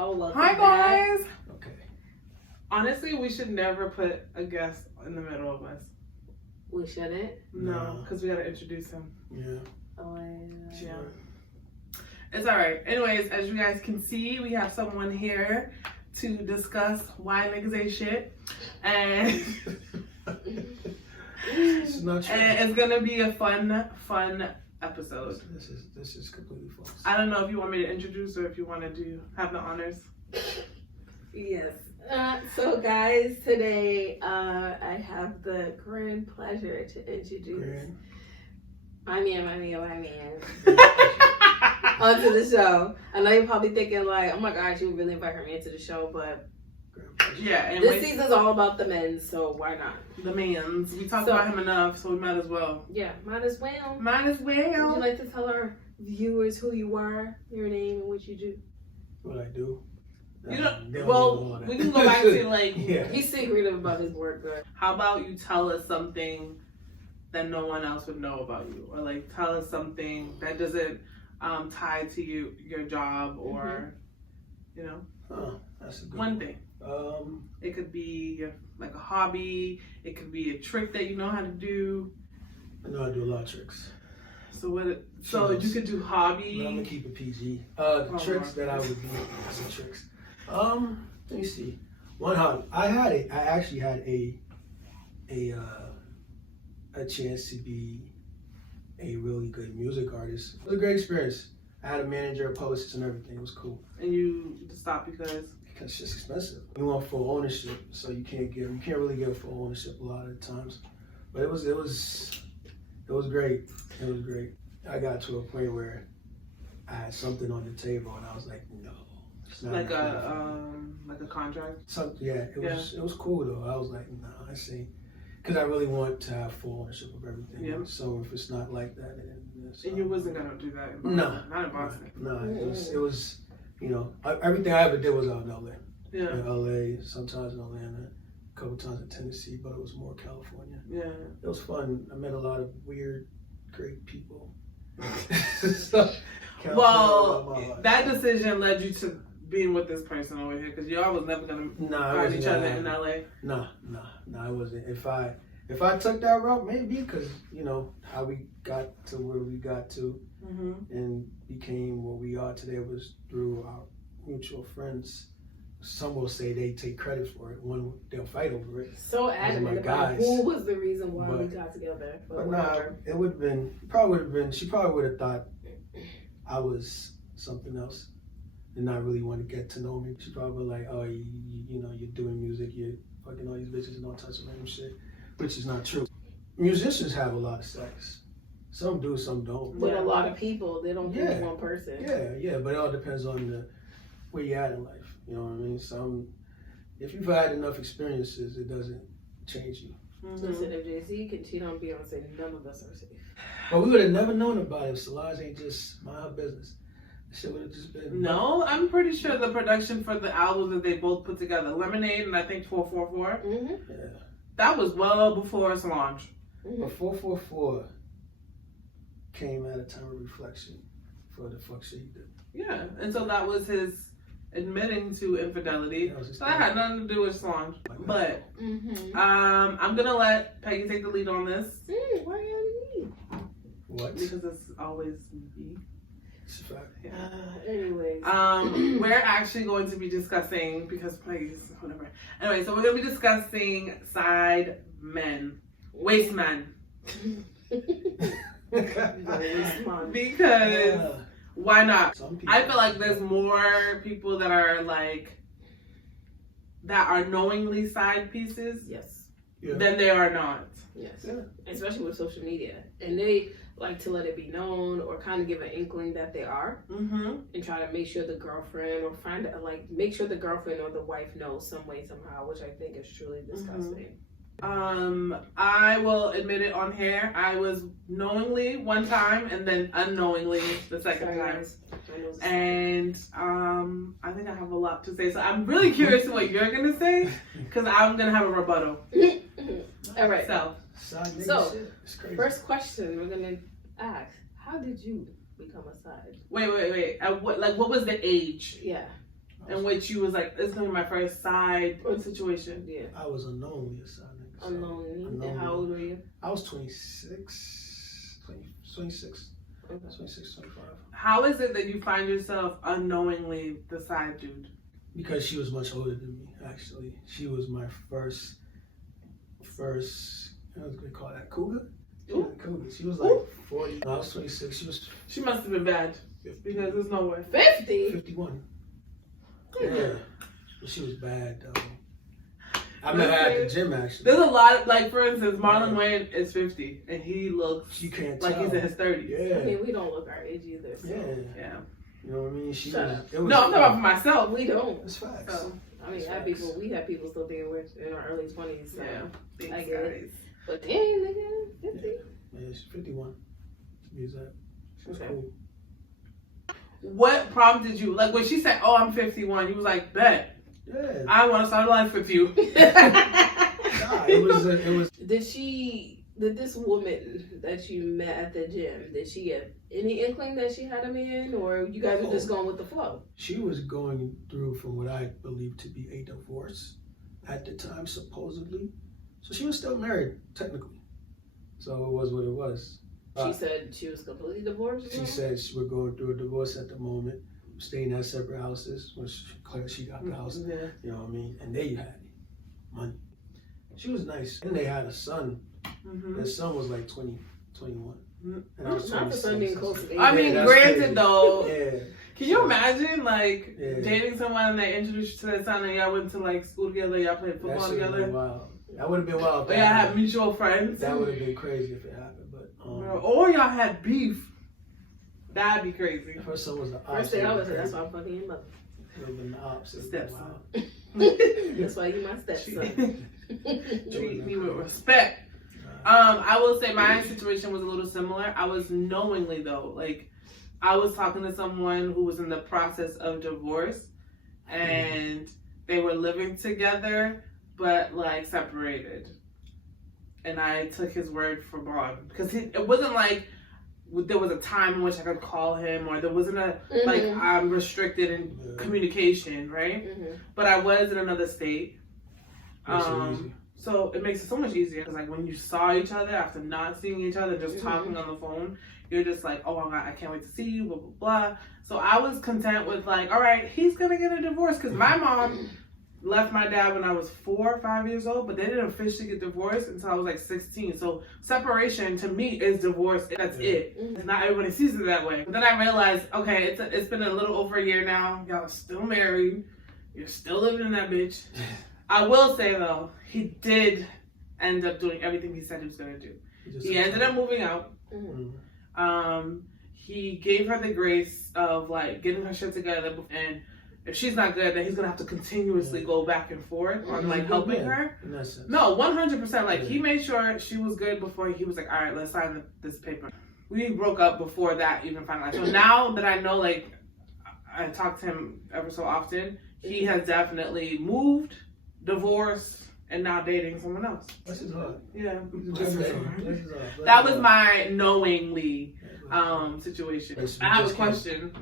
y'all. Welcome Hi, back. guys. Okay. Honestly, we should never put a guest in the middle of us. We shouldn't? No, because we got to introduce him. Yeah. Oh, Yeah. It's all right. Anyways, as you guys can see, we have someone here to discuss why niggas ain't shit. And, It's not true. and it's going to be a fun episode. This is completely false. I don't know if you want me to introduce or if you want to have the honors. Yes. So, guys, today I have the grand pleasure to introduce my man onto the show. I know you're probably thinking like, oh my gosh, you really invite her into the show, but Yeah, and this season's all about the men, so why not? the mans. We talked So- about him enough, so we might as well. Yeah, might as well. Might as Would you well. like to tell our viewers who you are, your name, and what you do? What I do? You They don't, don't well, even know that. we can go back to like, Yeah. He's secretive about his work, but how about you tell us something that no one else would know about you, or like tell us something that doesn't tie to your job, or you know, Oh, that's a good one thing. It It could be like a hobby. It could be a trick that you know how to do. I know I do a lot of tricks. So what? So Tricks. you could do But I'm hobby. gonna keep it PG. The Oh, tricks my that I would do. Some tricks. Let me see. One hobby. I actually had a chance to be a really good music artist. It was a great experience. I had a manager, a publicist, and everything. It was cool. And you stop because Because it's just expensive. You want full ownership, so you can't really get full ownership a lot of the times. But it was great. It was great. I got to a point where I had something on the table, and I was like, no, it's not like enough. a contract. It was cool though. I was like, no, I see, because I really want to have full ownership of everything. Yeah. So if it's not like that, then it's, And you wasn't gonna do that in Boston. No. Not in Boston. No, it was, you know, everything I ever did was out in LA. Yeah. In LA, sometimes in Atlanta, a couple times in Tennessee, but it was more California. Yeah. It was fun. I met a lot of weird, great people. So, California Well, was my heart. that decision led you to being with this person over here, because y'all was never gonna Nah, it find wasn't each other gonna in LA. Nah, it wasn't. If I took that route, maybe, because you know how we got to where we got to and became what we are today was through our mutual friends. Some will say they take credit for it. One, they'll fight over it. so adamant my about guys. who was the reason why we But- got together. But nah, it would have been. She probably would have thought I was something else, and not really want to get to know me. She probably like, oh, you know, you're doing music, you're fucking all these bitches and all types of random shit, which is not true. Musicians have a lot of sex. Some do, some don't. With a lot of people, they don't Yeah. do one person. Yeah, but it all depends on where you're at in life. You know what I mean? If you've had enough experiences, it doesn't change you. Listen, if Jay-Z can cheat on Beyonce, none of us are safe. But we would have never known about it if Solange ain't just mind her business. Shit would have just been. No, I'm pretty sure the production for the albums that they both put together, Lemonade and I think 444, Mm-hmm. Yeah. that was well before Solange. But 444 came at a time of reflection for the fuck shit he did. Yeah, and so that was his admitting to infidelity. That was his So that had nothing to do with Solange. But Mm-hmm. I'm gonna let Peggy take the lead on this Why you me? What? because it's always me. It's a fact. Anyways. We're actually going to be discussing, because Peggy's whatever. Anyway, so we're gonna be discussing side men, waist men, because why not? Some people. I feel like there's more people that are like that are knowingly side pieces Yes. Yeah. than they are not. Yes. Yeah. Especially with social media. And they like to let it be known or kind of give an inkling that they are Mm-hmm. and try to make sure the girlfriend or make sure the girlfriend or the wife knows some way, somehow, which I think is truly disgusting. I will admit it on here. I was knowingly one time and then unknowingly the second Sorry, time. guys. I know this- And I think I have a lot to say. So I'm really curious what you're gonna say, because I'm gonna have a rebuttal. All right. So Side nigga So, shit. It's crazy. First question we're gonna ask: how did you become a side? wait. What was the age? Yeah. in which you was like, "This is gonna be my first side situation"? Yeah. I was unknowingly a side nigga. So Unknowingly. And how old were you? I was 26. 26, Okay. 25. How is it that you find yourself unknowingly the side dude? Because she was much older than me, actually. She was my first, I was gonna call that cougar. Ooh. Cougar. She was like 40. I was 26. She must have been bad 50. because there's no way. 50? 51. Yeah. But she was bad though. I met her at the gym actually. There's a lot of, like, for instance, Marlon Wayne is 50 and he looks You can't like tell. he's in his 30s. Yeah. I mean, we don't look our age either. So. Yeah. You know what I mean? She Shut was, up. it was No, I'm talking about for myself. We don't. It's facts. So, I mean, we have people still thinking we're in our early 20s. So. Yeah. Thanks, I get it. guys. But dang, nigga, 50. Yeah, she's 51. To be exact. She was Okay. cool. What prompted you? Like, when she said, "Oh, I'm 51," you was like, "Bet. Yeah. I want to start life with you." Nah, it was. Did this woman that you met at the gym, did she get any inkling that she had a man, or you guys were just going with the flow? She was going through from what I believe to be a divorce at the time, supposedly. So she was still married, technically. So it was what it was. She said she was completely divorced? She said we're going through a divorce at the moment. We're staying at separate houses. Which she got the house. Yeah. You know what I mean? And they had money. She was nice. And they had a son. Mm-hmm. Their son was like 20, 21. And I was Not the son being 26. close to age. I mean, that's granted crazy. though, Yeah. can you imagine like Yeah. dating someone and they introduced you to their son and y'all went to like school together, y'all played That football shit would've been together, wild. That would have been wild. or y'all had mutual friends, That would have been crazy if it happened. But or y'all had beef. That'd be crazy. her son was the opposite. First thing I would say, that's why I'm fucking your mother. It would have been the opposite. Stepson. Wow. That's why you my stepson. Treat me with respect. I will say my situation was a little similar. I was knowingly though, like I was talking to someone who was in the process of divorce, and they were living together but like separated. And I took his word for bond because it wasn't like there was a time in which I could call him, or there wasn't a like I'm restricted in communication, right? Mm-hmm. But I was in another state. Makes it easy. So it makes it so much easier because like when you saw each other after not seeing each other, just talking on the phone, you're just like, oh my God, I can't wait to see you, blah, blah, blah. So I was content with like, all right, he's going to get a divorce because my mom left my dad when I was 4 or 5 years old, but they didn't officially get divorced until I was like 16. So separation to me is divorce. That's it. Not everybody sees it that way. But then I realized, okay, it's been a little over a year now. Y'all are still married. You're still living in that bitch. I will say though, he did end up doing everything he said he was going to do. He ended up moving out. He gave her the grace of like getting her shit together, and if she's not good, then he's gonna have to continuously go back and forth on like helping her. No, 100%. Like he made sure she was good before he was like, all right, let's sign this paper. We broke up before that even finalized. So now that I know, like I talk to him ever so often, he has definitely moved, divorced, and now dating someone else. That's his heart. Yeah. That That was my knowingly situation. I have a question.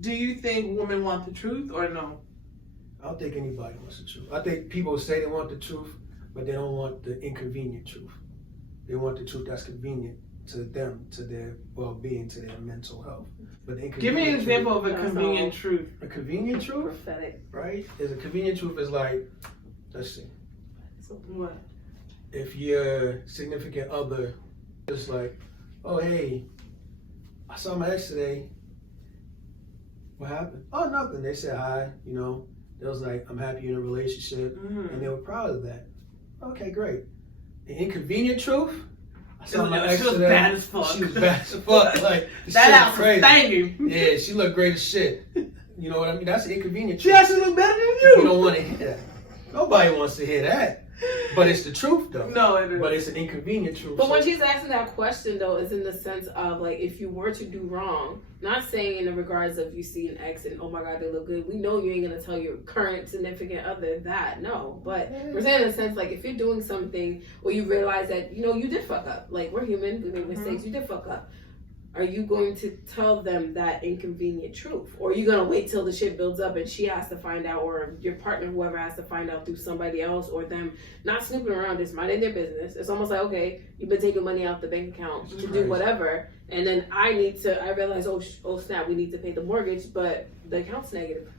Do you think women want the truth or no? I don't think anybody wants the truth. I think people say they want the truth, but they don't want the inconvenient truth. They want the truth that's convenient to them, to their well-being, to their mental health. But the give me an example of a convenient truth. A convenient truth, Prophetic. right? Is a convenient truth is like, let's see. What? If your significant other is like, oh hey, I saw my ex today. What happened? Oh, nothing. They said hi, you know. They was like, I'm happy you're in a relationship. And they were proud of that. Okay, great. The inconvenient truth, I saw my ex she was today. bad as fuck. She was bad as fuck. Like, that house was banging. Yeah, she looked great as shit. You know what I mean? That's an inconvenient She truth. actually looked better than you. You don't want to hear that. Nobody wants to hear that. But it's the truth, though. No, it is. But it's an inconvenient truth. But when she's asking that question, though, is in the sense of, like, if you were to do wrong, not saying in the regards of you see an ex and, oh my God, they look good. We know you ain't going to tell your current significant other that, no. But we're saying in a sense, like, if you're doing something where you realize that, you know, you did fuck up. Like, we're human, we make mistakes, you did fuck up. are you going to tell them that inconvenient truth? Or are you going to wait till the shit builds up and she has to find out, or your partner, whoever, has to find out through somebody else, or them not snooping around, just minding their business? It's almost like, okay, you've been taking money out the bank account to do whatever, and then I realize, oh snap, we need to pay the mortgage, but the account's negative.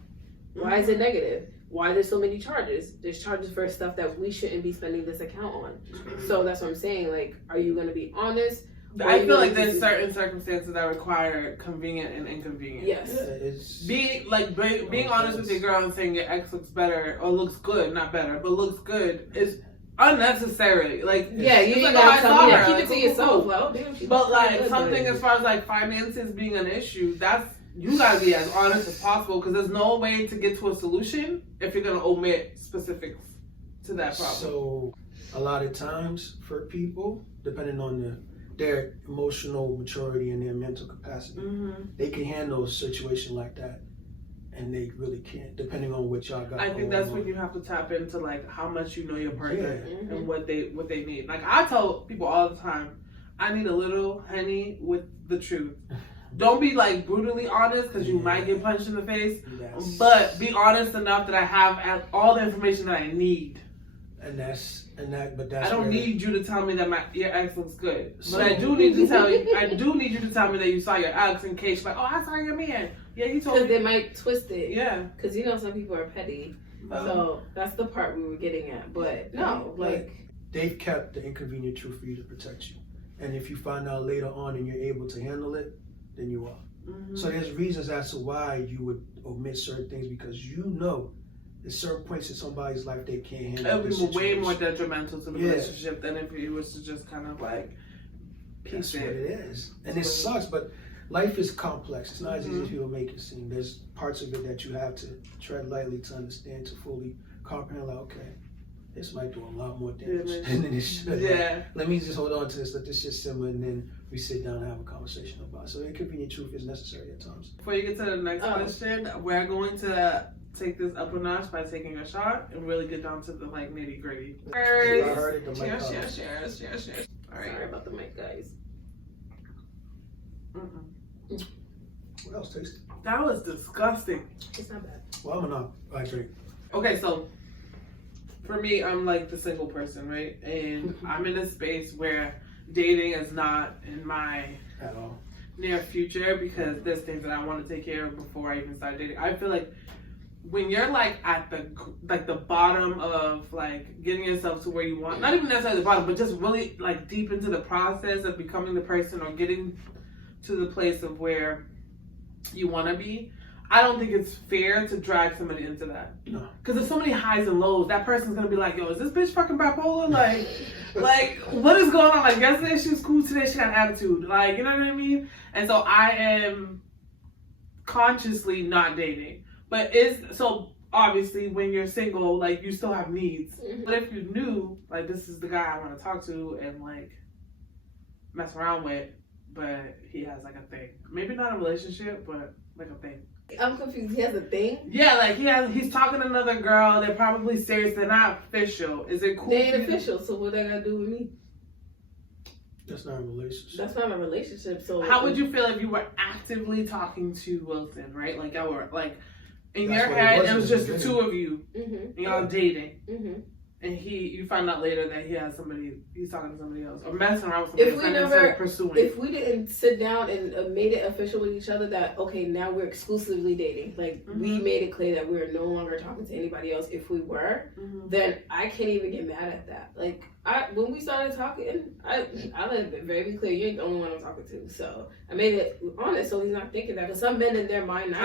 Why is it negative? Why there's so many charges? There's charges for stuff that we shouldn't be spending this account on. So that's what I'm saying. Like, are you going to be honest? I feel like there's certain circumstances that require convenient and inconvenient. Yes. Yeah, being honest with your girl and saying your ex looks better or looks good, not better, but looks good is unnecessary. Like, yeah, you like, gotta tell me, keep like, it to yourself. Like, oh, damn, but like something as far as like finances being an issue, that's, you gotta be as honest as possible, because there's no way to get to a solution if you're gonna omit specifics to that problem. So a lot of times for people, depending on their emotional maturity and their mental capacity, they can handle a situation like that, and they really can't, depending on what y'all got. I think that's when you have to tap into like how much you know your partner and what they need. Like, I tell people all the time, I need a little Henny with the truth. Don't be like brutally honest, because you might get punched in the face. Yes. But be honest enough that I have all the information that I need. But that's. I don't need you to tell me that your ex looks good, but I do need to tell you. I do need you to tell me that you saw your ex, in case you're like, oh, I saw your man. Yeah, he told me. Because they might twist it. Yeah. Because some people are petty. So that's the part we were getting at. But no, like they've kept the inconvenient truth for you to protect you, and if you find out later on and you're able to handle it, then you are. So there's reasons as to why you would omit certain things, because you know at certain points in somebody's life they can't handle it. It would be way more detrimental to the relationship than if it was to just kind of like piece it. That's what it is. And it sucks, but life is complex. It's not as easy as people make it seem. There's parts of it that you have to tread lightly to understand, to fully comprehend, like, okay, this might do a lot more damage than it should. Yeah. Like, let me just hold on to this, let this shit simmer, and then we sit down and have a conversation about it. So inconvenient truth is necessary at times. Before you get to the next question, we're going to take this up a notch by taking a shot and really get down to the like nitty gritty. Cheers. All right. Sorry about the mic, guys. What else tasted? That was disgusting. It's not bad. Well, I'm not. I drink. Okay, so for me, I'm like the single person, right? And I'm in a space where dating is not in my at all near future, because there's things that I want to take care of before I even start dating. I feel like when you're like at the bottom of like getting yourself to where you want, not even necessarily the bottom, but just really like deep into the process of becoming the person or getting to the place of where you want to be, I don't think it's fair to drag somebody into that. No. Because there's so many highs and lows. That person's going to be like, yo, is this bitch fucking bipolar? Like, what is going on? Like, yesterday she was cool, today she got attitude. Like, you know what I mean? And so I am consciously not dating. But so obviously when you're single, like, you still have needs. But if you knew, like, this is the guy I want to talk to and like mess around with, but he has like a thing. Maybe not a relationship, but like a thing. I'm confused. He has a thing? Yeah, like he's talking to another girl. They're probably serious. They're not official. Is it cool? They ain't official, so what they gotta do with me? That's not a relationship. That's not a relationship. So how would you feel if you were actively talking to Wilson, right? Like y'all were like in your head, it was just the two of you, and y'all dating. And you find out later that he's talking to somebody else or messing around with somebody else. If we didn't sit down and made it official with each other that, okay, now we're exclusively dating, like we made it clear that we're no longer talking to anybody else. If we were, then I can't even get mad at that. Like when we started talking, I let it very clear, you ain't the only one I'm talking to. So I made it honest so he's not thinking that. Because some men in their mind,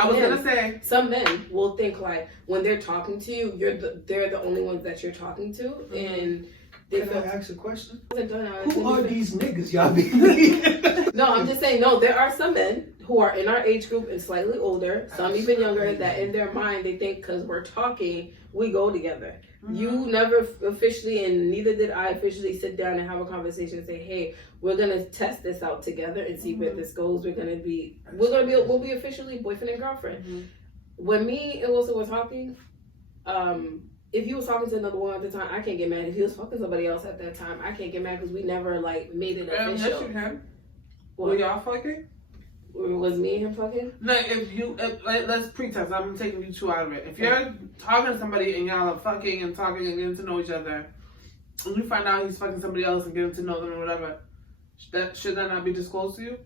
some men will think like when they're talking to you, they're the only ones that you're talking to, and can I ask a question? Who are these niggas y'all be meeting? No, I'm just saying, no, there are some men who are in our age group and slightly older, some even younger, that in their mind they think because we're talking, we go together. You never officially, and neither did I officially sit down and have a conversation and say, hey, we're gonna test this out together and see where this goes. We'll be officially boyfriend and girlfriend. When me and Wilson were talking, if he was talking to another one at the time, I can't get mad. If he was fucking somebody else at that time, I can't get mad because we never like made it official. Yes, you can. Were y'all fucking? Was me and him fucking? No, let's pretend. I'm taking you two out of it. If you're talking to somebody and y'all are fucking and talking and getting to know each other, and you find out he's fucking somebody else and getting to know them or whatever, should that not be disclosed to you?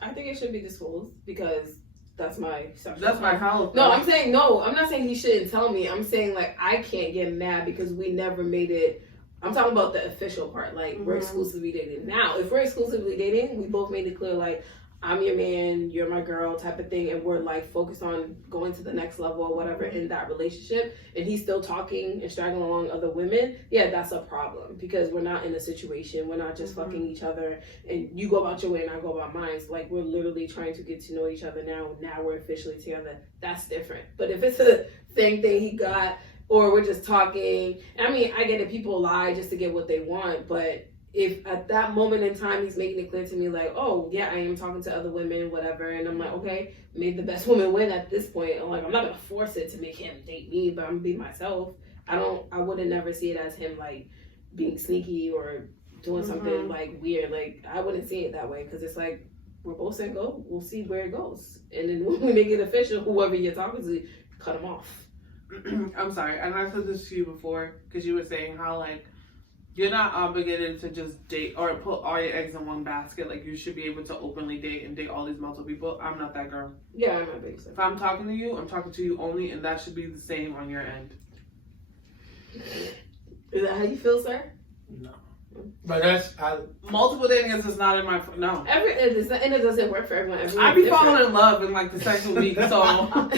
I think it should be disclosed because that's my sexual. That's my college. No, I'm saying no. I'm not saying he shouldn't tell me. I'm saying like I can't get mad because we never made it. I'm talking about the official part. Like we're exclusively dating. Now, if we're exclusively dating, we both made it clear like I'm your man, you're my girl type of thing, and we're like focused on going to the next level or whatever in that relationship, and he's still talking and straggling along other women, yeah, that's a problem because we're not in a situation, we're not just fucking each other and you go about your way and I go about mine. It's like we're literally trying to get to know each other now we're officially together. That's different. But if it's a thing he got, or we're just talking, I mean, I get it, people lie just to get what they want, but if at that moment in time he's making it clear to me like, oh yeah, I am talking to other women, whatever, and I'm like, okay, made the best woman win at this point. I'm like, I'm not gonna force it to make him date me, but I'm gonna be myself. I wouldn't never see it as him like being sneaky or doing something like weird. Like I wouldn't see it that way because it's like we're both single. We'll see where it goes, and then when we make it official, whoever you're talking to, cut him off. I'm sorry, and I said this to you before because you were saying how like you're not obligated to just date or put all your eggs in one basket. Like you should be able to openly date and date all these multiple people. I'm not that girl. Yeah, I'm not basic. If I'm talking to you, I'm talking to you only, and that should be the same on your end. Is that how you feel, sir? No. But that's multiple dating is not in my no. And it doesn't work for everyone. I be falling in love in like the second week, so like,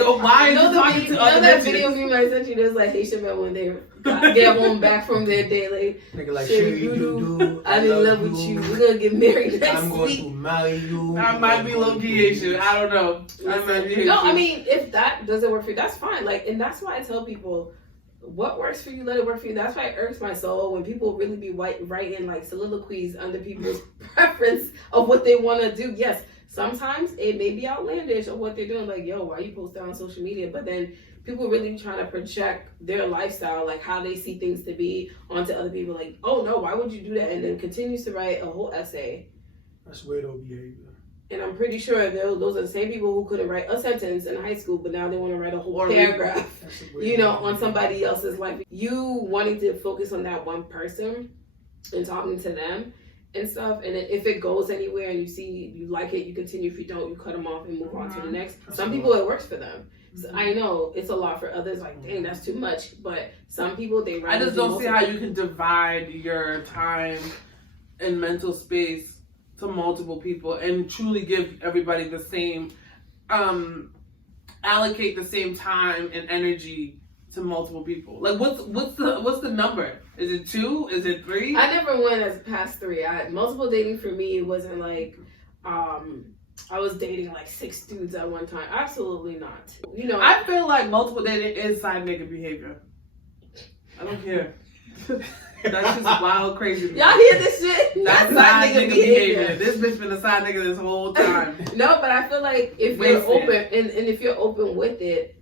oh, why? You know that video of me I sent you? There's like Haitian men when they get home back from their day, like shit, you I'm in love with you. We're gonna get married next I'm going week. to marry you. I might be low-key Asian. I don't know. I might be Asian. No, I mean if that doesn't work for you, that's fine. Like, and that's why I tell people, what works for you, let it work for you. That's why it irks my soul when people really be writing like soliloquies under people's preference of what they want to do. Yes, sometimes it may be outlandish of what they're doing. Like, yo, why you post that on social media? But then people really trying to project their lifestyle, like how they see things to be, onto other people. Like, oh no, why would you do that? And then continues to write a whole essay. That's weirdo behavior. And I'm pretty sure those are the same people who couldn't write a sentence in high school, but now they want to write a whole paragraph, on somebody else's life. You wanting to focus on that one person and talking to them and stuff. And if it goes anywhere and you see you like it, you continue. If you don't, you cut them off and move on to the next. Some people, it works for them. So I know it's a lot for others. Like, dang, that's too much. But some people, I just don't see how you can divide your time and mental space to multiple people and truly give everybody the same, allocate the same time and energy to multiple people. Like, what's the number? Is it 2? Is it 3? I never went as past 3. Multiple dating for me wasn't like, I was dating like 6 dudes at one time. Absolutely not. I feel like multiple dating is side nigga behavior. I don't care. That's just wild, crazy. Y'all hear this shit? That's side nigga behavior. This bitch been a side nigga this whole time. No, but I feel like if you're open and if you're open with it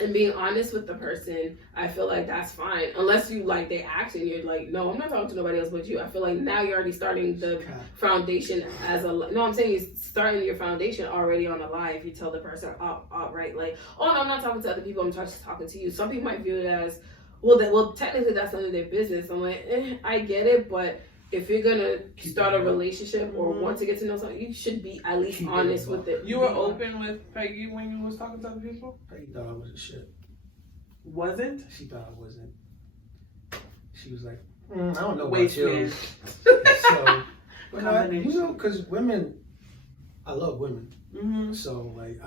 and being honest with the person, I feel like that's fine. Unless you like they act and you're like, no, I'm not talking to nobody else but you. I feel like now you're already starting the foundation as a. No, I'm saying you're starting your foundation already on a lie. If you tell the person outright, like, oh no, I'm not talking to other people. I'm just talking to you. Some people might view it as, well, technically that's none of their business. I'm like, I get it, but if you're gonna start a relationship or want to get to know someone, you should be at least honest with it. You were open with Peggy when you was talking to other people? Peggy thought I wasn't shit. Wasn't? She thought I wasn't. She was like, I don't know about you. So, but because women, I love women. Mm-hmm. So, like,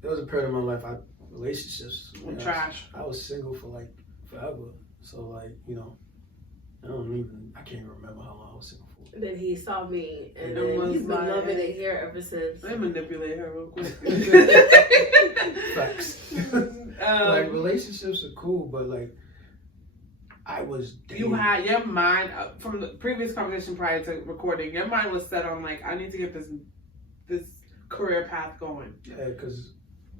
there was a period of my life, relationships. Trash. I was single for like forever. So like, I can't even remember how long I was single for. And then he saw me and then he's been loving it here ever since. They manipulate her real quick. Facts. Like relationships are cool, but like I was dating. You had your mind from the previous conversation prior to recording, your mind was set on like, I need to get this career path going. Yeah, because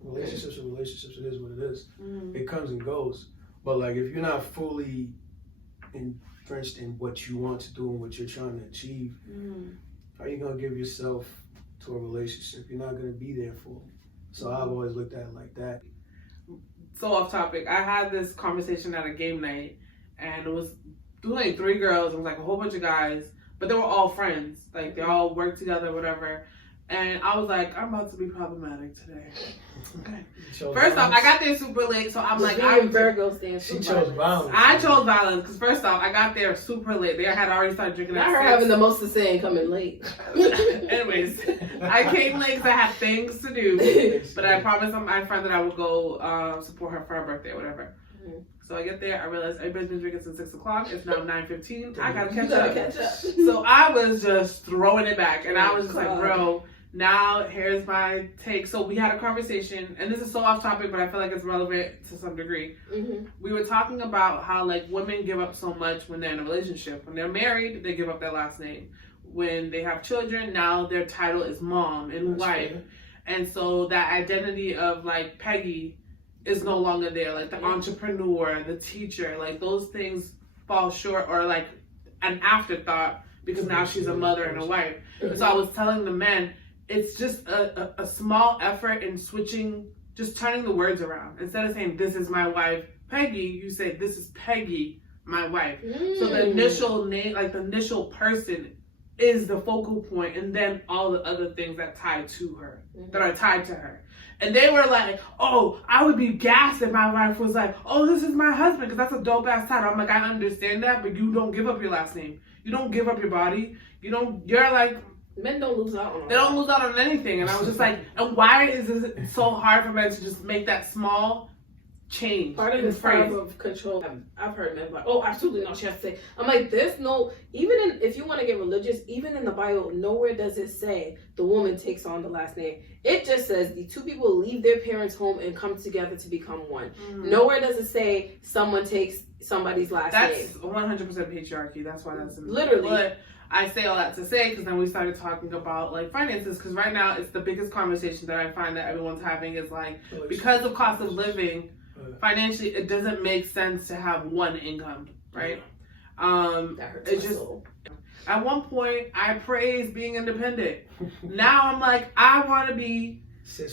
relationships are relationships. It is what it is. It comes and goes. But like, if you're not fully entrenched in what you want to do and what you're trying to achieve, How are you gonna give yourself to a relationship you're not gonna be there for? So I've always looked at it like that. So off topic, I had this conversation at a game night, and it was like 3 girls. It was like a whole bunch of guys, but they were all friends. Like they all worked together, whatever. And I was like, I'm about to be problematic today. Okay. First off, I got there super late, so I'm like, I'm Virgo stands She chose violence. I chose violence because first off, I got there super late. They had already started drinking. Not her having the most to say and coming late. Anyways, I came late because I had things to do, but I promised my friend that I would go support her for her birthday or whatever. Mm-hmm. So I get there, I realize everybody's been drinking since 6 o'clock. It's now 9:15. I gotta catch up. So I was just throwing it back, and I was just like, bro. Now, here's my take. So we had a conversation, and this is so off topic, but I feel like it's relevant to some degree. Mm-hmm. We were talking about how, like, women give up so much when they're in a relationship. When they're married, they give up their last name. When they have children, now their title is mom and wife. And so that identity of, like, Peggy is no longer there. Like, the entrepreneur, the teacher, like, those things fall short or, like, an afterthought because now she's a mother and a wife. And so I was telling the men, it's just a small effort in switching, just turning the words around. Instead of saying, this is my wife, Peggy, you say, this is Peggy, my wife. So the initial name, like the initial person is the focal point, and then all the other things that tie to her, that are tied to her. And they were like, oh, I would be gassed if my wife was like, oh, this is my husband, because that's a dope-ass title. I'm like, I understand that, but you don't give up your last name. You don't give up your body. You're like, men don't lose out on They don't lose out on anything. And I was just like, and why is it so hard for men to just make that small change? Part of this part of control. I've heard men like, oh, absolutely not. She has to say. I'm like, there's no, if you want to get religious, even in the Bible, nowhere does it say the woman takes on the last name. It just says the 2 people leave their parents' home and come together to become one. Mm-hmm. Nowhere does it say someone takes somebody's last name. That's 100% patriarchy. That's why that's literally. But I say all that to say, because then we started talking about like finances, because right now it's the biggest conversation that I find that everyone's having is like, because of cost of living, financially it doesn't make sense to have one income, right? That hurts my soul. At one point I praised being independent. Now I'm like, I want to be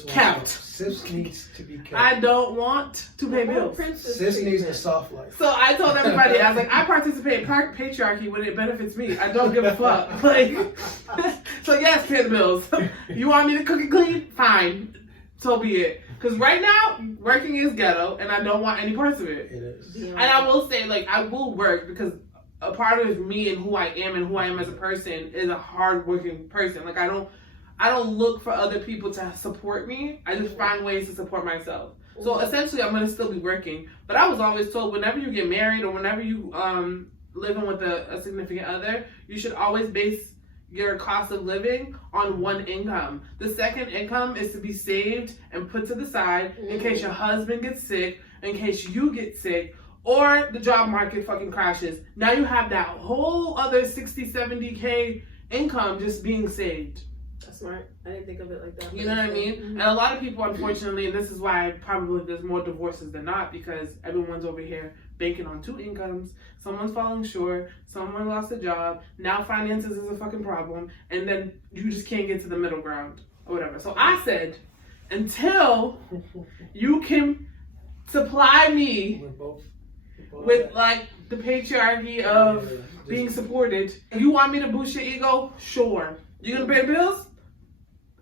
kept. Sis needs to be kept. I don't want to pay bills. Sis needs a soft life. So I told everybody, I was like, I participate in patriarchy when it benefits me. I don't give a fuck. Like, so yes, pay the bills. You want me to cook and clean? Fine. So be it. Because right now, working is ghetto, and I don't want any parts of it. It is. Yeah. And I will say, like, I will work because a part of me and who I am as a person is a hardworking person. Like, I don't look for other people to support me. I just find ways to support myself. So essentially, I'm going to still be working. But I was always told whenever you get married or whenever you living with a significant other, you should always base your cost of living on one income. The second income is to be saved and put to the side in case your husband gets sick, in case you get sick, or the job market fucking crashes. Now you have that whole other 60, 70K income just being saved. That's smart. I didn't think of it like that. You know what I mean? Mm-hmm. And a lot of people, unfortunately, and this is why probably there's more divorces than not, because everyone's over here banking on 2 incomes. Someone's falling short. Someone lost a job. Now finances is a fucking problem. And then you just can't get to the middle ground or whatever. So I said, until you can supply me with like the patriarchy of being supported, you want me to boost your ego? Sure. You gonna pay bills?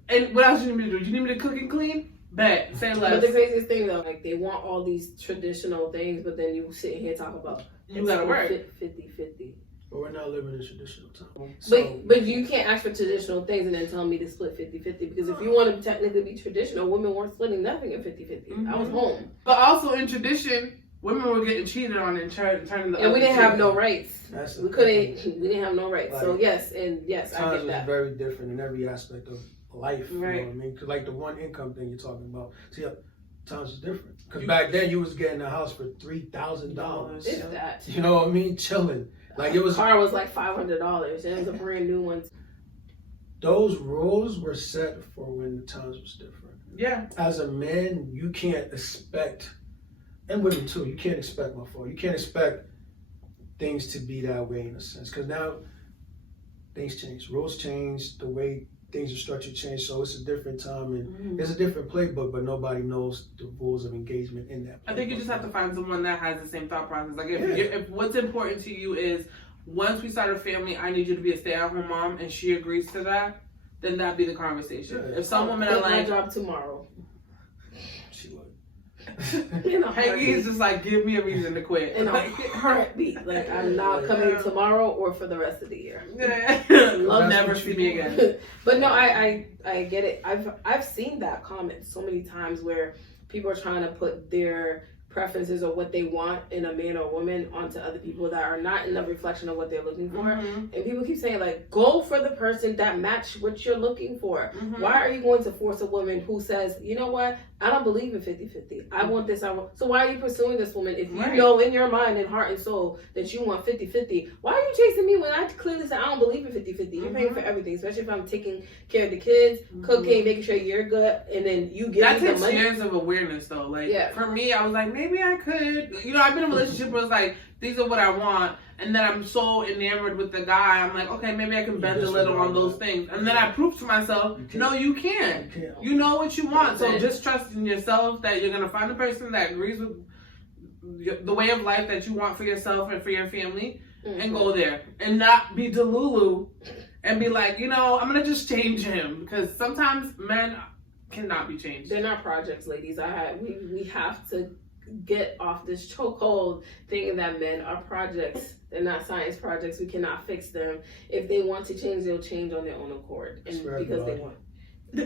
And what else you need me to do? You need me to cook and clean? Bet. Say less. But the craziest thing though, like they want all these traditional things, but then you sit here and talk about you gotta work 50-50. But we're not living in traditional time. So, but you can't ask for traditional things and then tell me to split 50-50, because if you want to technically be traditional, women weren't splitting nothing at 50-50. Mm-hmm. I was home. But also in tradition, women were getting cheated on and turning the and we didn't have no rights. We didn't have no rights. Like, so yes, I get that. Times was very different in every aspect of life. Right. You know what I mean? Cause like the one income thing you're talking about. See, times was different. Because back then you was getting a house for $3,000. Is that? You know what I mean? Chilling. Like it was. Car was like $500. It was a brand new one. Those rules were set for when the times was different. Yeah. As a man, you can't expect, and women too, you can't expect you can't expect things to be that way in a sense. Because now things change. Rules change. The way things are structured change. So it's a different time and it's a different playbook, but nobody knows the rules of engagement in that playbook. I think you just have to find someone that has the same thought process. Like if what's important to you is once we start a family, I need you to be a stay-at-home mom, and she agrees to that, then that'd be the conversation. Yeah. If some women are like, my job tomorrow. She would. Peggy is just like, give me a reason to quit. In a heartbeat. Like, I'm not coming tomorrow or for the rest of the year. Love never see me again. But no, I get it. I've seen that comment so many times where people are trying to put their preferences or what they want in a man or woman onto other people that are not in the reflection of what they're looking for. And people keep saying, like, go for the person that match what you're looking for. Why are you going to force a woman who says, you know what, I don't believe in 50-50. I want this, So why are you pursuing this woman if you know in your mind and heart and soul that you want 50-50? Why are you chasing me when I clearly said I don't believe in 50-50? You're paying for everything, especially if I'm taking care of the kids, cooking, making sure you're good, and then you get the money. That takes years of awareness, though. Like, for me, I was like, maybe I could. You know, I've been in a relationship where it's like, these are what I want. And then I'm so enamored with the guy, I'm like, okay, maybe I can bend a little on those things. And then I prove to myself, no, you can't. You know what you want. So just trust in yourself that you're going to find the person that agrees with the way of life that you want for yourself and for your family and go there. And not be delulu and be like, you know, I'm going to just change him. Because sometimes men cannot be changed. They're not projects, ladies. We have to get off this chokehold thinking that men are projects. They're not science projects. We cannot fix them. If they want to change, they'll change on their own accord, and because they want.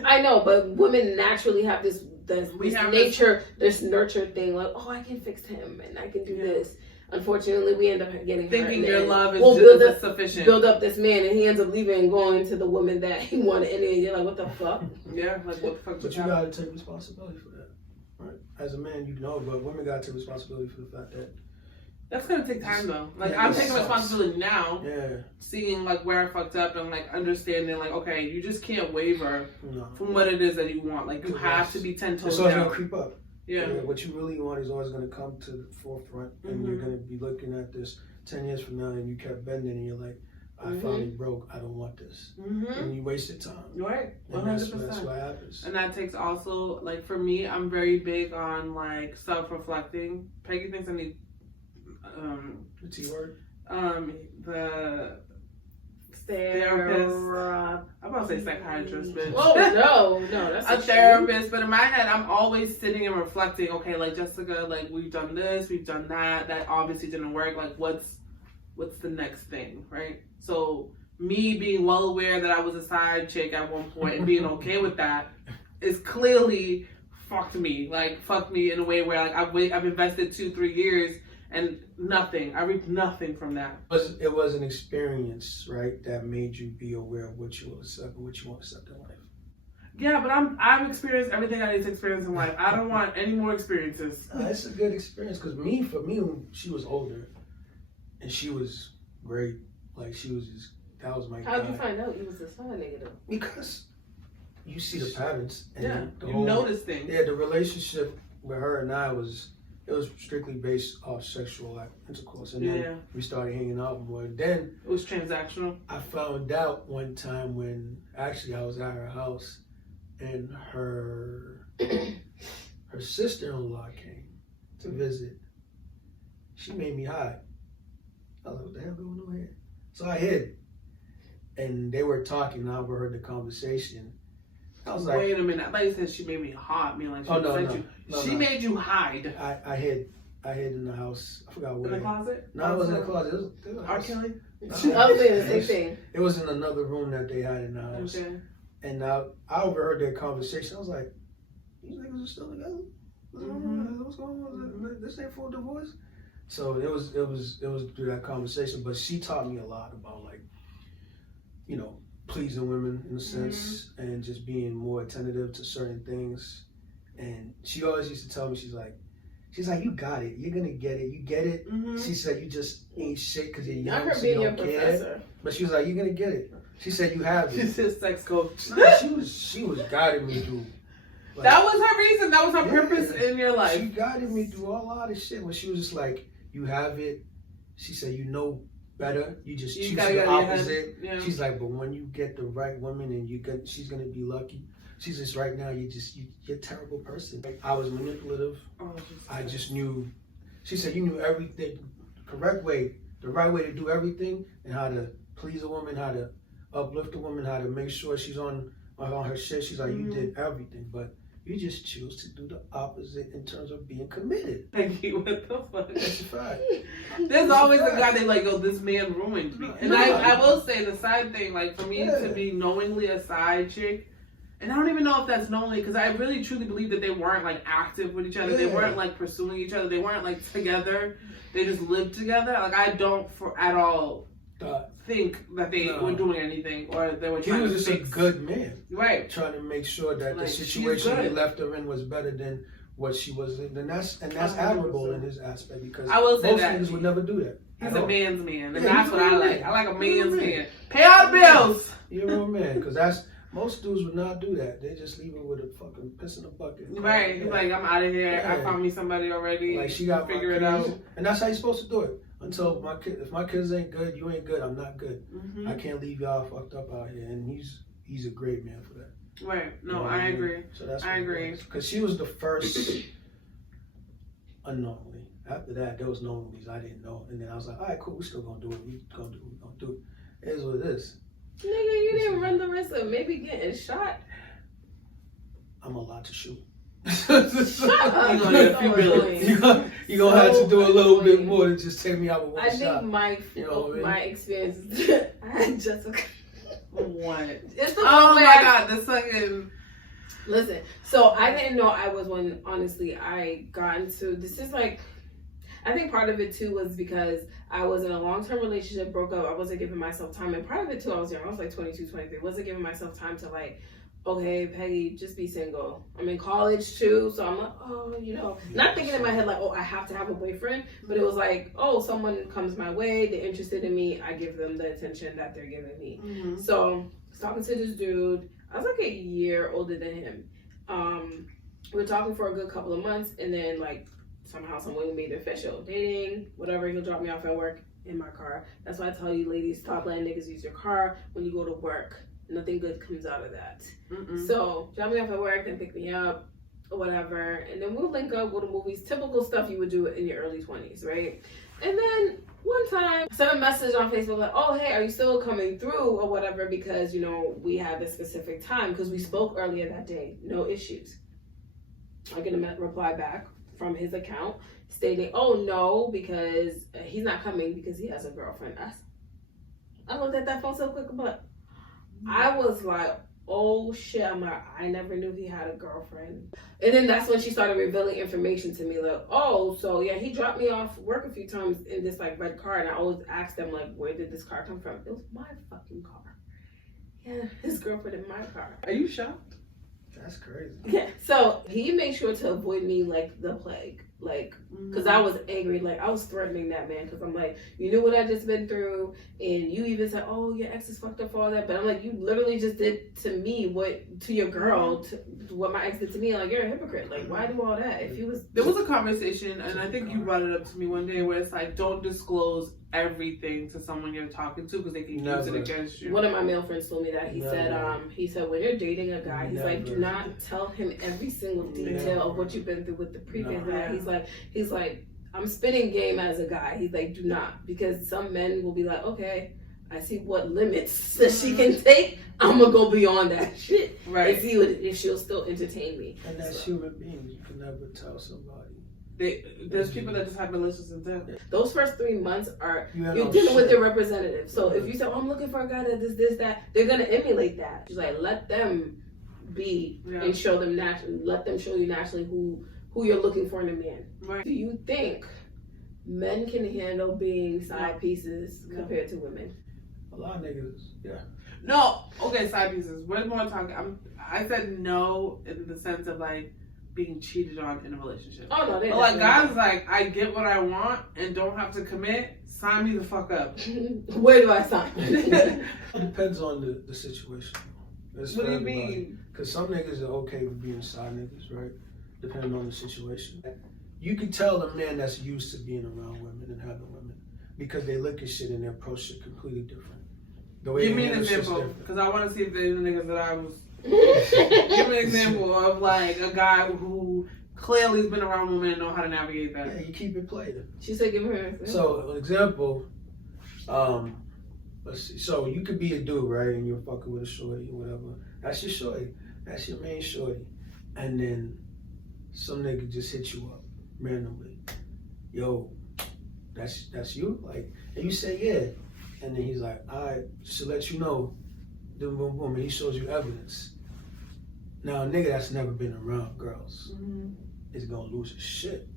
I know, but women naturally have this nature, this nurture thing. Like, oh, I can fix him, and I can do this. Unfortunately, we end up getting thinking hurt, your love is sufficient. Build up this man, and he ends up leaving and going to the woman that he wanted, and then you're like, what the fuck? Yeah, like what the fuck? But you gotta take responsibility for that. Right. As a man, you know, but women gotta take responsibility for the fact that that's gonna take time though. Like I'm taking responsibility now. Yeah. Seeing like where I fucked up and like understanding like, okay, you just can't waver from what it is that you want. Like you have to be 10 toes down. It's always gonna creep up. Yeah. What you really want is always gonna come to the forefront, and you're gonna be looking at this 10 years from now, and you kept bending, and you're like, I finally broke. I don't want this, and you wasted time. Right, 100%. That's what happens. And that takes also like for me, I'm very big on like self-reflecting. Peggy thinks I need the T word. The therapist. I'm about to say psychiatrist, but no, that's a therapist. But in my head, I'm always sitting and reflecting. Okay, like Jessica, like we've done this, we've done that. That obviously didn't work. Like what's the next thing, right? So me being well aware that I was a side chick at one point and being okay with that is clearly fucked me. Like fucked me in a way where like I've invested 2-3 years and nothing. I reaped nothing from that. It was an experience, right, that made you be aware of what you will accept and what you won't accept in life. Yeah, but I've experienced everything I need to experience in life. I don't want any more experiences. It's a good experience because for me, when she was older, and she was great. Like she was just, that was my. How'd you find out you was a side nigga though? Because you see the patterns. And you notice things. Yeah, the relationship with her and I was strictly based off sexual intercourse, and then we started hanging out more. Then it was transactional. I found out one time when actually I was at her house, and her sister-in-law came to visit. She made me hide. I was like, what the hell going on here? So I hid. And they were talking, and I overheard the conversation. I was like, wait a minute. I thought you said she made me hot. Mean like she made you hide. I hid in the house. I forgot where. In the closet? No, it wasn't in the closet. It was R. Kelly? I was saying the same thing. It was in another room that they had in the house. Okay. And I overheard their conversation. I was like, these niggas are still together? What's going on? This ain't full divorce? So it was through that conversation, but she taught me a lot about like, you know, pleasing women in a sense, and just being more attentive to certain things. And she always used to tell me, she's like, you got it, you're gonna get it, you get it. She said, you just ain't shit because you're young, so you don't care. But she was like, you're gonna get it. She said, you have it. She's a sex coach. she was guiding me through. Like, that was her reason. That was her purpose in your life. She guided me through a lot of shit when she was just like, you have it. She said, you know better. You just You choose gotta the get in your opposite. head. Yeah. She's like, but when you get the right woman and she's gonna be lucky. She's just right now. You're a terrible person. Like, I was manipulative. Oh, I just knew. She said you knew everything, correct way, the right way to do everything, and how to please a woman, how to uplift a woman, how to make sure she's on her shit. She's like, you did everything, but you just choose to do the opposite in terms of being committed. Peggy, what the fuck? That's a fact. There's always a guy that like, yo, this man ruined me. And I will say the side thing, like for me to be knowingly a side chick, and I don't even know if that's knowingly, because I really truly believe that they weren't like active with each other. They weren't like pursuing each other. They weren't like together. They just lived together. Like I don't at all think that they were doing anything or they were trying to He was just fix. a good man. Right. Trying to make sure that Like, the situation he left her in was better than what she was in. And that's admirable in his aspect, because I will say most that niggas would never do that. He's a man's man, and Yeah, that's he's what a I real like. man. I like a He's a man's real man. Pay all the bills. You're a real man, because that's most dudes would not do that. They just leave it with a fucking piss in a bucket. Right. He's like, I'm out of here. Yeah. I found me somebody already. Like she got figure it out. And that's how you're supposed to do it. Until if my kids ain't good, you ain't good. I'm not good. Mm-hmm. I can't leave y'all fucked up out here. And he's a great man for that. Right. No, You know what I mean? agree. So that's I agree. Because she was the first unknowingly. After that, there was knowingly. I didn't know. And then I was like, all right, cool. We're still gonna do it. We're gonna do it. It is what it is. Nigga, you didn't run the risk of maybe getting shot. I'm allowed to shoot. Shut up. You're gonna get a few bullets. You're gonna have to do a little bit more than just take me out with one I shot. think my experience I had Jessica. What? It's the Oh one my where god, this fucking. Listen, so I didn't know I was when honestly I got into this is like I think part of it too was because I was in a long-term relationship, broke up, I wasn't giving myself time, and part of it too, I was young, I was like 22, 23, wasn't giving myself time to like, okay, Peggy, just be single. I'm in college too, so I'm like, oh, not thinking in my head like, oh, I have to have a boyfriend, but it was like, oh, someone comes my way, they're interested in me, I give them the attention that they're giving me. Mm-hmm. So I was talking to this dude, I was like a year older than him. We were talking for a good couple of months, and then like somehow someone made it official. Dating, whatever, he'll drop me off at work in my car. That's why I tell you ladies, stop letting niggas use your car when you go to work. Nothing good comes out of that. Mm-mm. So drop me off at work, then pick me up, or whatever, and then we'll link up, go to movies, typical stuff you would do in your early 20s, right? And then one time, I sent a message on Facebook like, oh, hey, are you still coming through or whatever, because, we have a specific time, because we spoke earlier that day, no issues. I get a reply back from his account stating, oh, no, because he's not coming because he has a girlfriend. I looked at that phone so quick, but I was like, oh shit, I'm like, I never knew he had a girlfriend. And then that's when she started revealing information to me, like, oh, so yeah, he dropped me off work a few times in this like red car, and I always asked them like, where did this car come from? It was my fucking car. Yeah, his girlfriend in my car. Are you shocked? That's crazy. Yeah, so he made sure to avoid me like the plague. Like, because I was angry, like I was threatening that man, because I'm like, you knew what I just been through, and you even said, oh, your ex is fucked up for all that, but I'm like, you literally just did to me what to your girl, what my ex did to me. Like, you're a hypocrite. Like, why do all that? If you was There was a conversation, and I think you brought it up to me one day, where it's like, don't disclose everything to someone you're talking to, because they can use it against you. One of my male friends told me that. He said when you're dating a guy, he's like, do not tell him every single detail of what you've been through with the previous guy. He's like, I'm spinning game as a guy. He's like, do not, because some men will be like, okay, I see what limits that she can take. I'm gonna go beyond that shit, right? And see if she'll still entertain me. And that's human beings. You can never tell somebody. There's people that just have malicious intent. Those first 3 months are you're dealing shit with their representative. So if you say, oh, I'm looking for a guy that this, that, they're gonna emulate that. She's like, let them be and show them naturally. Let them show you naturally who you're looking for in a man. Right. Do you think men can handle being side pieces compared to women? A lot of niggas, yeah. No, okay, side pieces. We're more talking. I said no in the sense of like being cheated on in a relationship. Oh no, but like guys, like I get what I want and don't have to commit. Sign me the fuck up. Where do I sign? It depends on the situation. What do you mean? Because some niggas are okay with being side niggas, right? Depending on the situation. You can tell a man that's used to being around women and having women. because they look at shit and they approach shit completely different. The way Give me an example, because I want to see if there's niggas that I was. Give me an example of like a guy who clearly has been around women and know how to navigate that. Yeah, you keep it playing. She said, "Give her an example." So, an example, let's see. So you could be a dude, right, and you're fucking with a shorty or whatever. That's your shorty. That's your main shorty, and then some nigga just hit you up randomly. Yo, that's you? Like, and you say yeah, and then he's like, all right, just to let you know, boom, boom, boom, and he shows you evidence. Now, a nigga that's never been around girls is gonna lose his shit.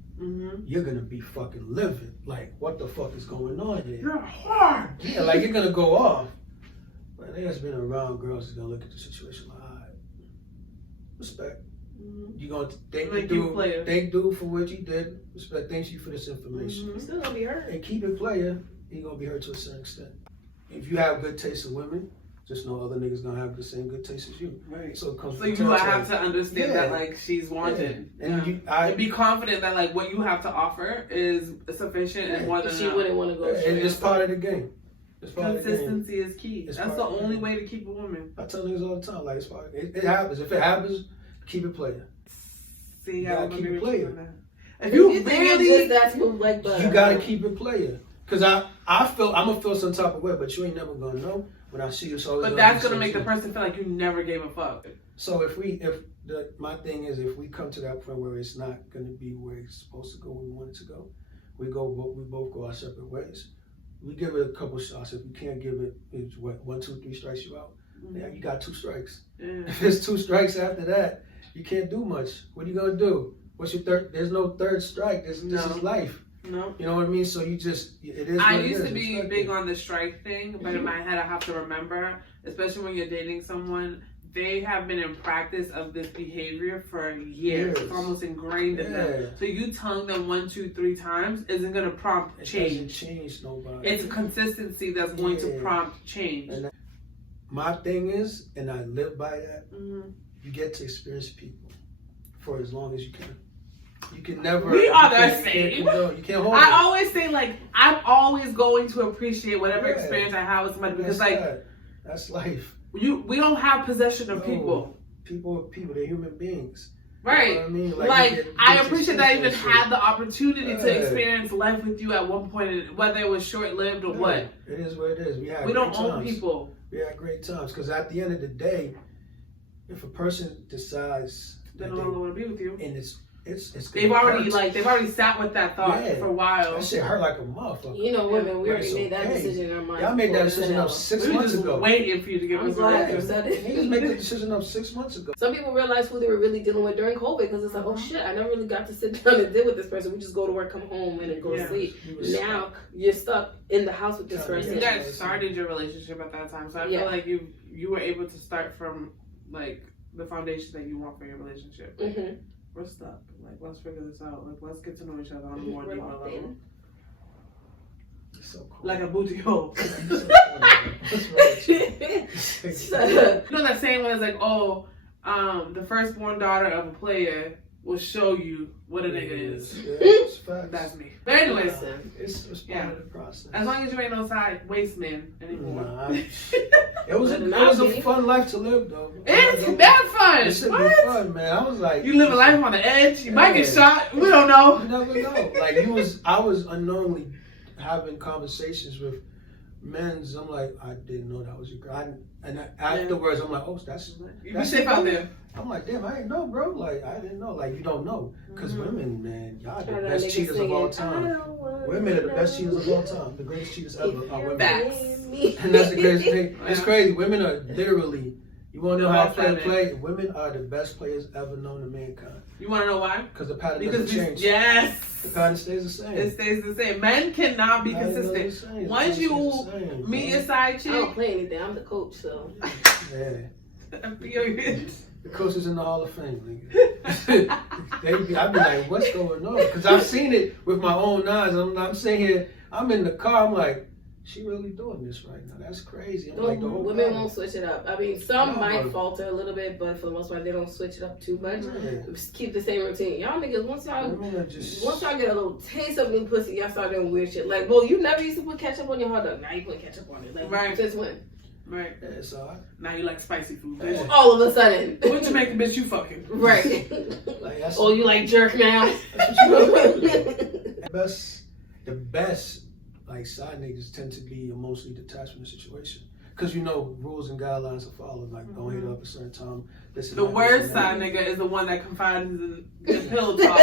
You're gonna be fucking livid. Like, what the fuck is going on here? You're hard. Yeah, like you're gonna go off. But a nigga that's been around girls is gonna look at the situation like, all right, respect. You gonna thank Like dude for what you did. Respect, thank you for this information. You still gonna be hurt. And keep it player, he gonna be hurt to a certain extent. If you have good taste in women, just know other niggas gonna have the same good taste as you. Right. So it comes So you have to understand that like she's wanted. Yeah. And and be confident that like what you have to offer is sufficient and more than She enough. wouldn't want to go. And it's part of the game. Consistency is key. It's That's the only way to keep a woman. I tell niggas all the time, like it happens. If it happens, keep it player. See, you gotta keep it player. If you really, that's what like you gotta keep it player. Cause I'm gonna feel some type of way, but you ain't never gonna know when I see you. So but that's gonna make the person feel like you never gave a fuck. So my thing is, if we come to that point where it's not gonna be where it's supposed to go, where we want it to go, we both go our separate ways. We give it a couple shots. If we can't give it, it's what 1, 2, 3 strikes you out. Yeah, you got 2 strikes. Yeah. If it's 2 strikes after that, you can't do much. What are you gonna do? What's your third? There's no third strike. This is life. No. You know what I mean? So you just, it is. I used to be big on the strike thing, but in my head, I have to remember, especially when you're dating someone, they have been in practice of this behavior for years. It's almost ingrained in them. So you telling them 1, 2, 3 times isn't going to prompt change. It doesn't change nobody. It's consistency that's going to prompt change. And my thing is, and I live by that, you get to experience people for as long as you can. You can never. We are the same. You can't hold I always say, like, I'm always going to appreciate whatever experience I have with somebody because, like, that's life. We don't have possession of people. People are people. They're human beings. Right. You know what I mean? Like I appreciate that I even had the opportunity to experience life with you at one point, whether it was short lived or what. It is what it is. We don't own people. We had great times because at the end of the day, if a person decides they don't want to be with you, and it's they've already sat with that thought for a while. That shit hurt like a motherfucker. You know, women, we already made that decision in our mind. Y'all made that decision up 6 months ago. Waiting for you to give us a said it. Niggas made that decision up 6 months ago. Some people realize who they were really dealing with during COVID because it's like, oh shit, I never really got to sit down and deal with this person. We just go to work, come home, and then go to sleep. Now you're stuck in the house with this person. You guys started your relationship at that time, so I feel like you were able to start from like the foundation that you want for your relationship. We're stuck. Like, let's figure this out. Like, let's get to know each other on a more deeper level. So cool. Like a booty hole. You know that saying when it's like, oh, the firstborn daughter of a player will show you what a nigga is. It's facts. That's me. But anyways, it's part of the process. As long as you ain't no side waste man anymore. It was a fun life to live though. It's that fun. It should be fun, man. I was like, you live a life on the edge. You might get shot. We don't know. You never know. Like I was unknowingly having conversations with men. I'm like, I didn't know that was your girl. Afterwards, I'm like, oh, that's safe out there. I'm like, damn, I didn't know, bro. Like, I didn't know. Like, you don't know. Because women, man, y'all are the best cheaters of all time. Women are the best cheaters of all time. The greatest cheaters ever are women. Facts. And that's the greatest thing. It's crazy. Women are literally, you want to know how to play? Women are the best players ever known to mankind. You want to know why? Because the pattern doesn't change. Yes. The pattern stays the same. It stays the same. Men cannot be consistent. Once you meet your side chick. I don't play anything. I'm the coach, so. Yeah. The coach is in the Hall of Fame, nigga. I'd be like, what's going on? Because I've seen it with my own eyes. I'm sitting here, I'm in the car, I'm like, she really doing this right now. That's crazy. I'm No, like, the whole women crowd. won't switch it up. I mean, some No, might but- falter a little bit, but for the most part, they don't switch it up too much. Yeah. Just keep the same routine. Y'all niggas, once y'all get a little taste of new pussy, y'all start doing weird shit. Like, well, you never used to put ketchup on your hot dog. Now you put ketchup on it. Like, Right. since when? Right. Yeah, so Now you like spicy food. Yeah. Bitch. All of a sudden. What you making, bitch? You fucking. Right. like, that's, Oh, you like jerk now? that's what you the best, like, side niggas tend to be emotionally detached from the situation. Because, you know, rules and guidelines are followed. Like, don't hit up a certain time. The word side nigga is the one that confides in the pill talk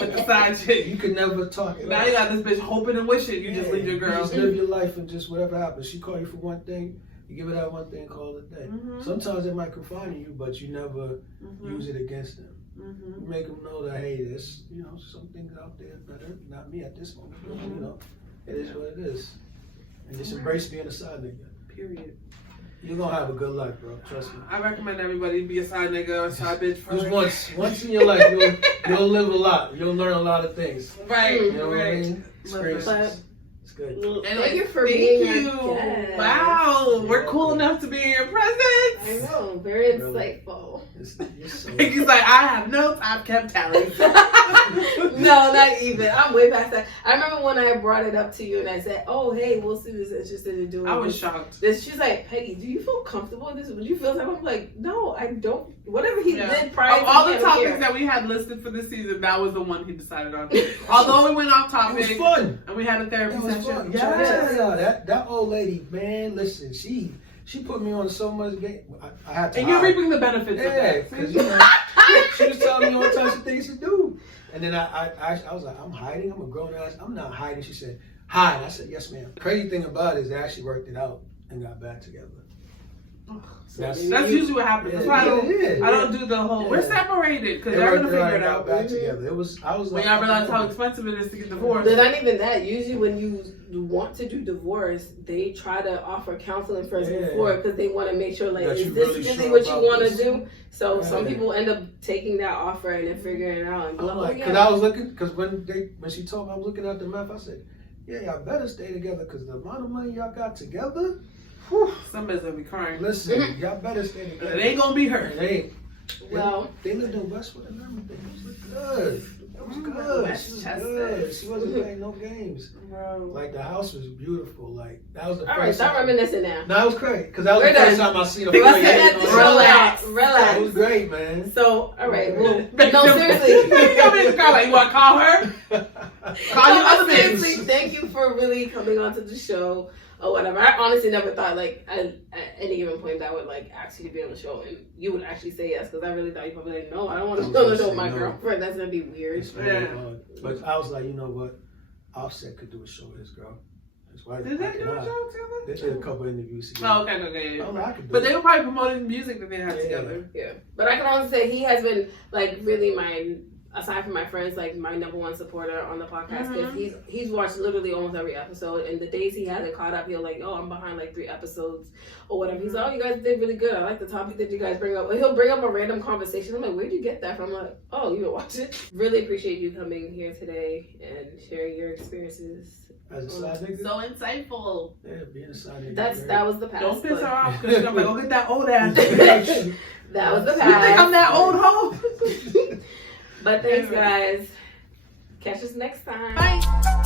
with the side chick. You can never talk. Now you got this bitch hoping and wishing you just leave your girl. You just live your life and just whatever happens. She call you for one thing, you give her that one thing, call it a day. Sometimes they might confine you, but you never use it against them. You make them know that, hey, there's, you know, some things out there better, not me at this moment. You know, it is what it is. And just embrace being a side nigga. Period. You're gonna have a good life, bro. Trust me. I recommend everybody be a side nigga or a side bitch for Just once in your life, you'll live a lot. You'll learn a lot of things. Right, You know what I right. mean? Experiences. It's good. Well, And thank you for thank being you. our guest. Wow, we're cool enough to be in your I presence. know, very Really? insightful. You're so He's like, I have notes, I've kept tallies. No, not even. I'm way past that. I remember when I brought it up to you and I said, "Oh, hey, Wilson is interested in doing." I was this. shocked. She's like, "Peggy, do you feel comfortable with this? Would you feel?" I'm like, "No, I don't." Whatever he Yeah. did prior Of to all me, the I don't topics care. that we had listed for this season, that was the one he decided on. Although we went off It topic was fun. and we had a therapy It was session. fun. Yes. Yeah, that old lady, man. Listen, she put me on so much game. I had to. And you're hide. reaping the benefits Yeah, of that. because you know, she was telling me all types of things to do, and then I was like, I'm hiding. I'm a grown ass. I'm not hiding. She said, hide. I said, yes, ma'am. Crazy thing about it is they actually worked it out and got back together. That's usually what happens. That's why I don't do the whole, we're separated, because they're going to figure it out. Back together. I was When like, y'all realize how expensive it is to get divorced. But not even that. Usually, when you want to do divorce, they try to offer counseling first before because they want to make sure, like, That is you this really really sure what you about want to this? do? So some Yeah. people end up taking that offer and then figuring it out. And be I'm like, like, because I was looking, because when she told me I was looking at the map, I said, yeah, y'all better stay together because the amount of money y'all got together, whew, Somebody's going to be crying. listen, y'all better stay together. It ain't going to be her. It ain't. Well, They lived in Westwood and everything. It was good. It was good. She was Westchester. good. She wasn't playing no games. Bro. Like, the house was beautiful. Like, that was the all right, first stop time. reminiscing now. No, it was great. Because that was We're the first done. time I seen a Let's play. get You know, Relax, It relax. was great, man. So, all right, well, Make no, them- seriously. Come in the car like, you want to call her? Call you No, other seriously, things. thank you for really coming onto the show or whatever. I honestly never thought, like, at any given point that I would, like, ask you to be on the show and you would actually say yes, because I really thought you probably like, no, I don't want to be on the show with my girlfriend. That's going to be weird. It's really hard. But I was like, you know what? Offset could do a show with his girl. His wife. Did they do a show They together? did a couple interviews together. Oh, okay, yeah. I'm like, I could do But it. they were probably promoting the music that they had Yeah. together. Yeah. But I can honestly say he has been, like, really my, aside from my friends, like, my number one supporter on the podcast, because he's watched literally almost every episode, and the days he hasn't caught up, he'll like, oh, I'm behind like 3 episodes or whatever. He's like, oh, you guys did really good. I like the topic that you guys bring up. He'll bring up a random conversation. I'm like, where'd you get that from? I'm like, oh, you watch it. Really appreciate you coming here today and sharing your experiences. As a side nigga? So insightful. Yeah, being a side nigga. That was the past. Don't piss but- her off because she's gonna be like, go get that old ass. You That was the think past. I'm that old hoe? But thanks, guys. Catch us next time. Bye.